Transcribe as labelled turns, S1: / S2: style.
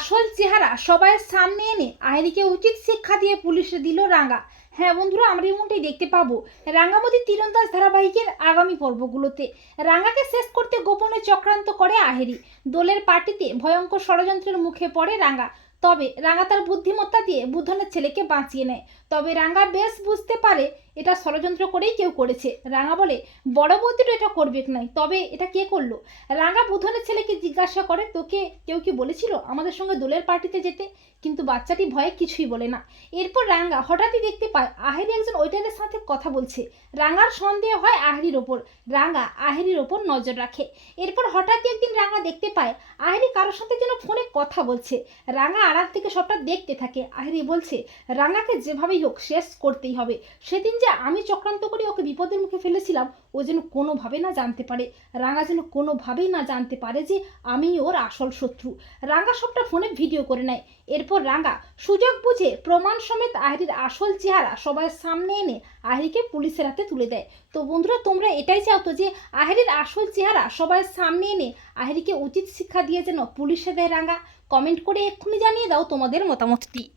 S1: আসল চেহারা সবাইয়ের সামনে এনে আহিরিকে উচিত শিক্ষা দিয়ে পুলিশে দিল রাঙ্গা। হ্যাঁ বন্ধুরা, আমরা এমনটাই দেখতে পাবো। রাঙ্গামতি তীরন্দাজ ধারাবাহিকের আগামী পর্বগুলোতে। রাঙ্গাকে শেষ করতে গোপনে চক্রান্ত করে আহেরি। দোলের পার্টিতে ভয়ঙ্কর ষড়যন্ত্রের মুখে পড়ে রাঙ্গা। তবে রাঙ্গা তার বুদ্ধিমত্তা দিয়ে বুদ্ধনের ছেলেকে বাঁচিয়ে নেয়। তবে রাঙ্গা বেশ বুঝতে পারে এটা ষড়যন্ত্র করেই কেউ করেছে। রাঙা বলে, বড় বৌদিটা এটা করবে নাই, তবে এটা কে করল? রাঙা বুধনের ছেলেকে জিজ্ঞাসা করে, তোকে কেউ কি বলেছিল আমাদের সঙ্গে দোলের পার্টিতে যেতে? কিন্তু বাচ্চাটি ভয়ে কিছুই বলে না। এরপর রাঙ্গা হঠাৎই দেখতে পায়, আহেরি একজন ওয়েটারের সাথে কথা বলছে। রাঙ্গার সন্দেহ হয় আহেরির ওপর। রাঙ্গা আহেরির ওপর নজর রাখে। এরপর হঠাৎই একদিন রাঙ্গা দেখতে পায়, আহেরি কারোর সাথে যেন ফোনে কথা বলছে। রাঙ্গা আড়াল থেকে সবটা দেখতে থাকে। আহেরি বলছে রাঙ্গাকে যেভাবেই হোক শেষ করতেই হবে। সেদিন যে আমি চক্রান্ত করে ওকে বিপদের মুখে ফেলেছিলাম। ও যেন কোনোভাবে না জানতে পারে। রাঙা যেন কোনোভাবেই না জানতে পারে যে আমি ওর আসল শত্রু। রাঙা সবটা ফোনে ভিডিও করে নেয়। এরপর রাঙা সুযোগ বুঝে প্রমাণ সমেত আহিরির আসল চেহারা সবার সামনে এনে আহিরিকে পুলিশের হাতে তুলে দেয়। তো বন্ধুরা, তোমরা এটাই চাও তো যে আহিরির আসল চেহারা সবার সামনে এনে আহিরিকে উচিত শিক্ষা দিয়ে যেন পুলিশে দেয় রাঙা? কমেন্ট করে এক্ষুনি জানিয়ে দাও তোমাদের মতামতটি।